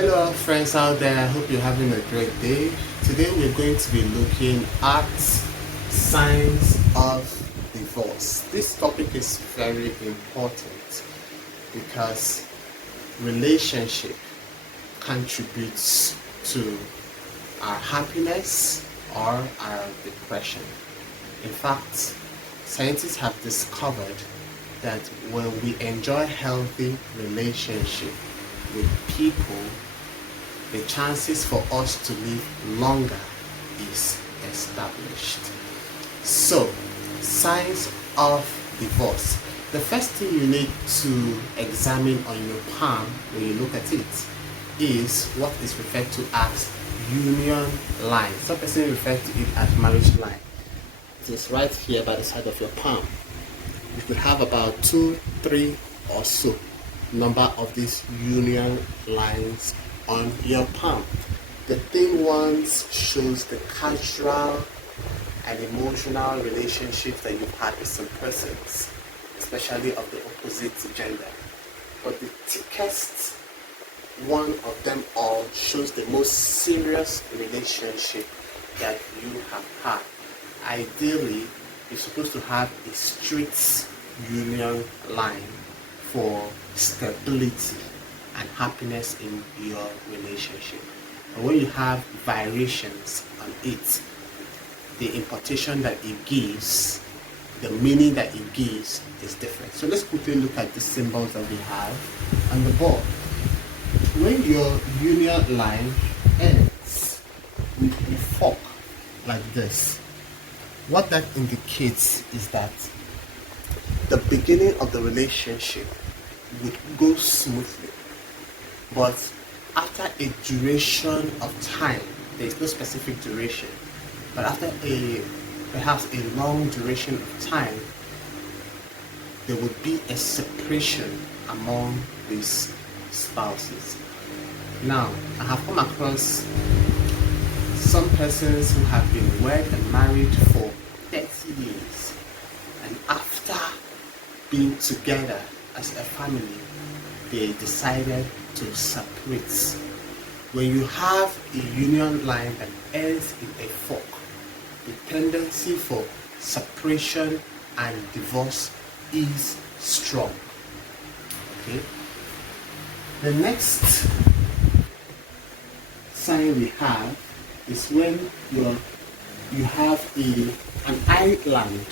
Hello friends out there, I hope you're having a great day. Today we're going to be looking at signs of divorce. This topic is very important because relationship contributes to our happiness or our depression. In fact, scientists have discovered that when we enjoy healthy relationship with people, the chances for us to live longer is established. So, signs of divorce. The first thing you need to examine on your palm when you look at it is what is referred to as union line. Some person refer to it as marriage line. It is right here by the side of your palm. You could have about 2, 3 or so number of these union lines on your palm. The thin ones shows the casual and emotional relationships that you've had with some persons, especially of the opposite gender. But the thickest one of them all shows the most serious relationship that you have had. Ideally, you're supposed to have a straight union line for stability and happiness in your relationship. But when you have variations on it, the impartation that it gives, the meaning that it gives is different. So let's quickly look at the symbols that we have on the board. When your union line ends with a fork like this, what that indicates is that the beginning of the relationship would go smoothly, but after a duration of time, there is no specific duration, but after perhaps a long duration of time, there would be a separation among these spouses. Now, I have come across some persons who have been wed and married for 30 years, and after being together as a family, they decided to separate. When you have a union line that ends in a fork, the tendency for separation and divorce is strong. Okay. The next sign we have is when you have an island.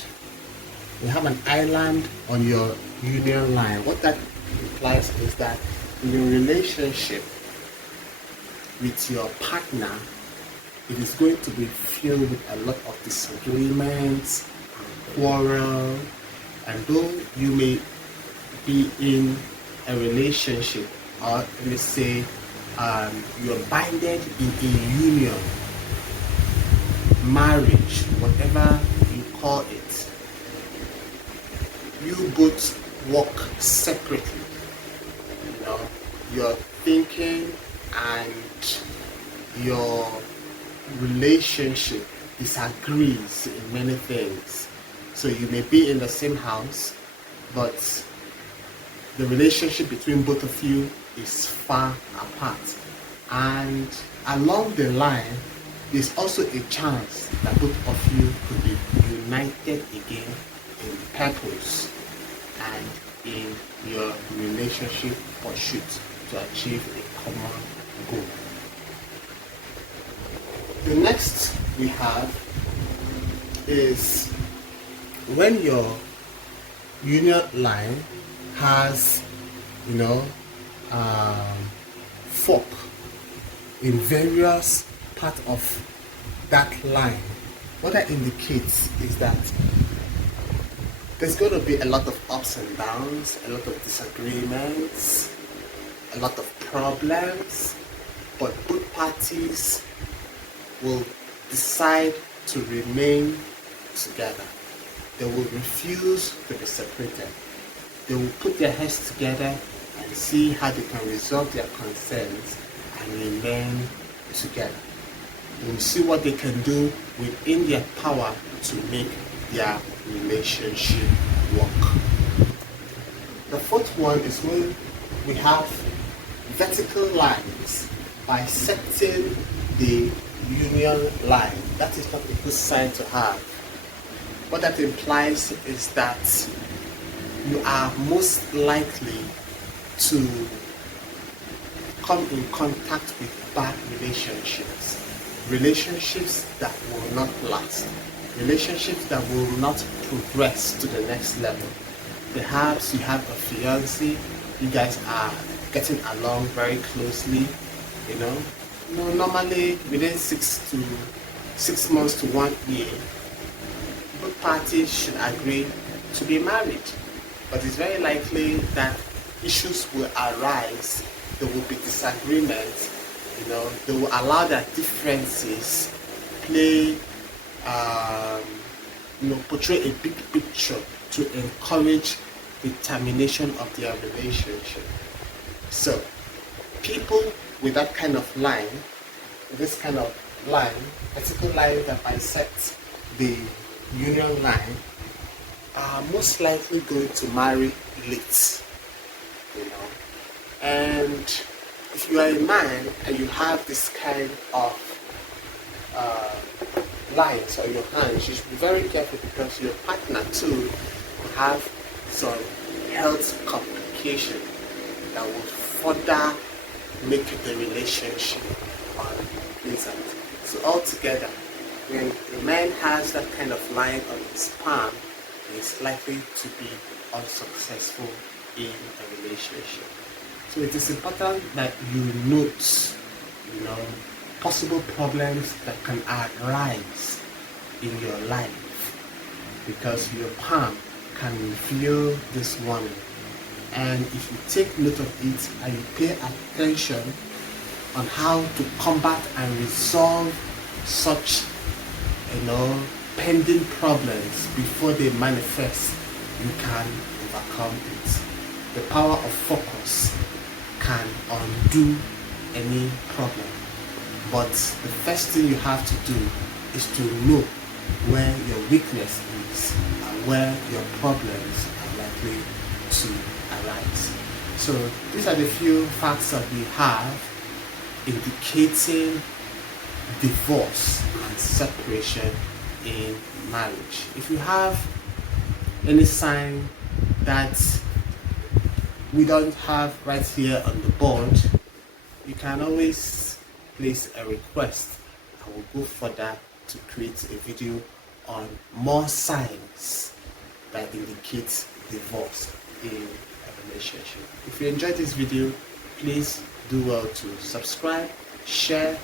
You have an island on your union line. What that implies is that in your relationship with your partner, it is going to be filled with a lot of disagreements and quarrels. And though you may be in a relationship, or let me say you're binded in a union, marriage, whatever you call it, you both work separately. You know, your thinking and your relationship disagrees in many things. So you may be in the same house, but the relationship between both of you is far apart. And along the line, there's also a chance that both of you could be united again in purpose and in your relationship pursuit to achieve a common goal. The next we have is when your union line has, fork in various parts of that line. What that indicates is that there's going to be a lot of ups and downs, a lot of disagreements, a lot of problems, but both parties will decide to remain together. They will refuse to be separated. They will put their heads together and see how they can resolve their concerns and remain together. They will see what they can do within their power to make their relationship work. The fourth one is when we have vertical lines bisecting the union line. That is not a good sign to have. What that implies is that you are most likely to come in contact with bad relationships that will not last, relationships that will not progress to the next level. Perhaps you have a fiancé, you guys are getting along very closely, normally within 6 months to 1 year, both parties should agree to be married. But it's very likely that issues will arise, there will be disagreements, they will allow their differences portray a big picture to encourage the termination of their relationship. So, people with that kind of line, vertical line that bisects the union line, are most likely going to marry late. And if you are a man and you have this kind of lines on your hands, you should be very careful, because your partner too will have some health complication that will further make the relationship unpleasant. So altogether, when a man has that kind of line on his palm, he is likely to be unsuccessful in a relationship. So it is important that you note, possible problems that can arise in your life, because your palm can reveal this warning. And if you take note of it and you pay attention on how to combat and resolve such, pending problems before they manifest, you can overcome it. The power of focus can undo any problem. But the first thing you have to do is to know where your weakness is and where your problems are likely to arise. So these are the few facts that we have indicating divorce and separation in marriage. If you have any sign that we don't have right here on the board, you can always place a request. I will go further to create a video on more signs that indicate divorce in a relationship. If you enjoyed this video, please do well to subscribe, share,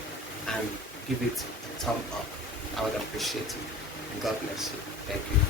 and give it a thumb up. I would appreciate it. And God bless you. Thank you.